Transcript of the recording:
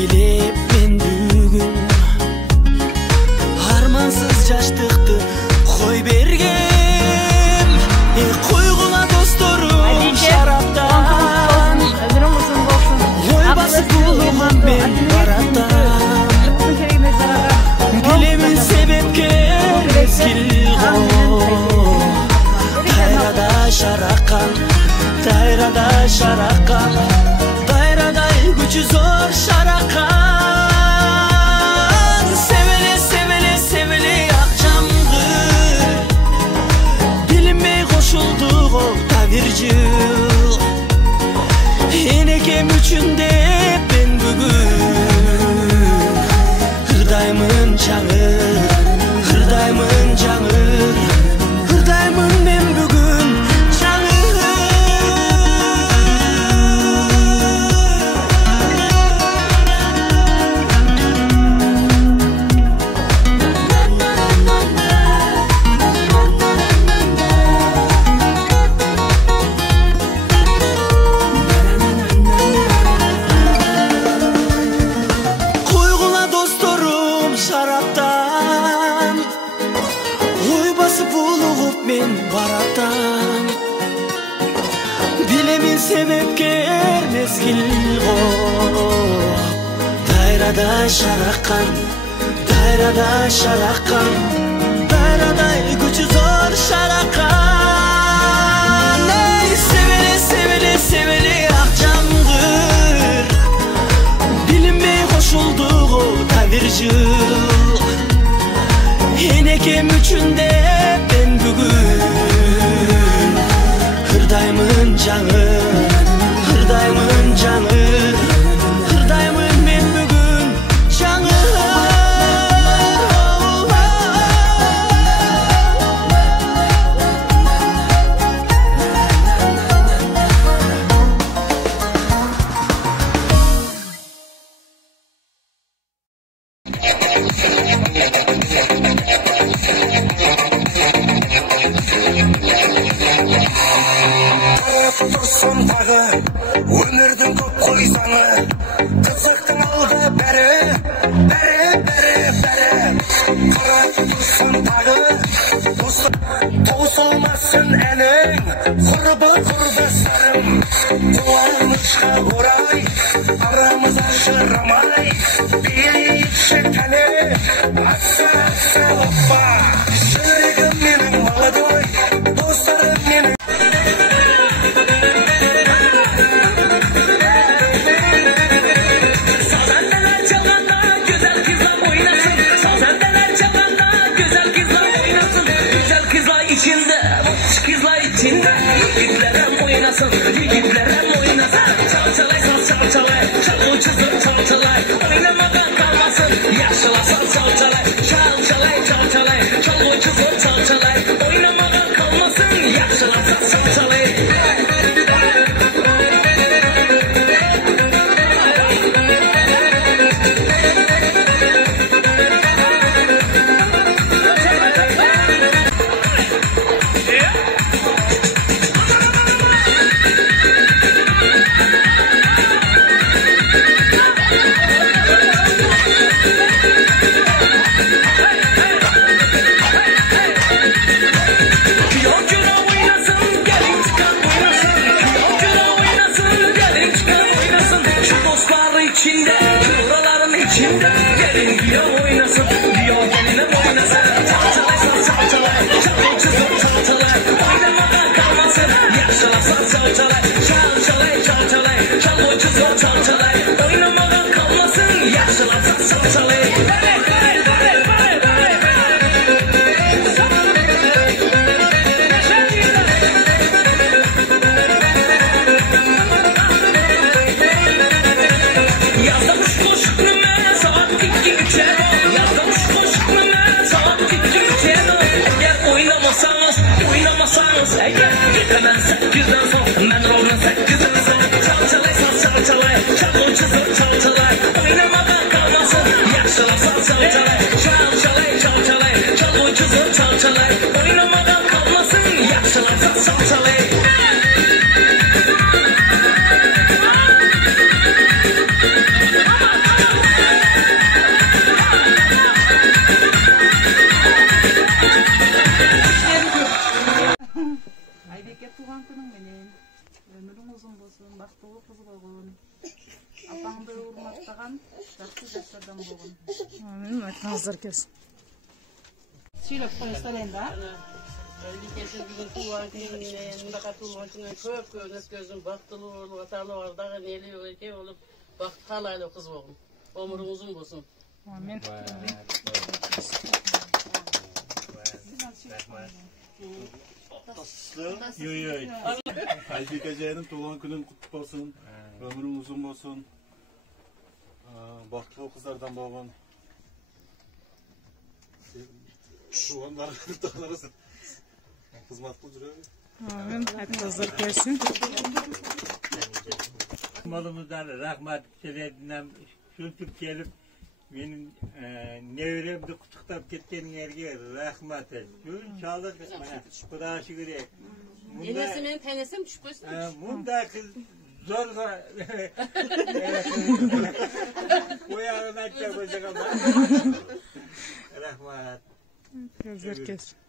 мезгилеп мен бүгүн армансыз жаштыкты кой бергем. Койгула досторум шараптан ой басып булугум мен бараттан. Билемин себепкер мезгил го дайрада шаракан дайрадай күчү зор шаракан. Себеле ак жамгыр билинбей кошулду го да бир жыл. Энекем үчүн деп мен бүгүн ырдаймын жаңыр ырдаймын мен бүгүн себепкер мезгил го дайрада шаракан дайрадай күчү зор шаракан. Себеле ак жамгыр билинбей кошулду го да бир жыл. Энекем үчүн деп мен бүгүн ырдаймын жаңыр ырдаймын мен бүгүн жаңыр. Тұрсын тағы өмірдің көп қой заңы, қызықтың алды бәрі қарап тұрсын тағы таусылмасын әнің құрбыстарым. Қуанышқа орай арамыз ажырамай билейікші кәне аса оппа. Жүрегім менің молодой достарым менің. Yigitlerim oynasın, çalçalay, çalgıcı zor çalçalay, oynamadan kalmasın, yaşalasın çalçalay, çalgıcı zor çalçalay, oynamadan kalmasın, yaşalasın çalçalay. Апаңды урматтаган, жакшы жаштардан болгон. Amin. Aytыңыздар келсин. Сүйлөп коюңуздар энди, Kesin bugün tuğan gününe, mundaka tuğan gününe köp gözüm baktılır, vatanı var, dağı neli yok ki olup baktı halayla kız olun. Ömrün uzun olsun. Amin. Yoy. Aybike Ceyhan'ın tuğan günün kutlu olsun. Ömrün uzun olsun. Baktı kızlardan babam. Tuğanlar dağlarısın. Kızmatlı duruyor. Amin. Aytыңыздар келсин. Malımızdan rahmat söylediğinden sütüp gelip benim nevremde kutuktap ketkenlerge rahmat et. Çağlık bana Kudaşı görek. Enesinin tenesim düşüp koysun. Bunda kız zorla o ayağını açacak olacak ama rahmat. Aytыңыздар келсин.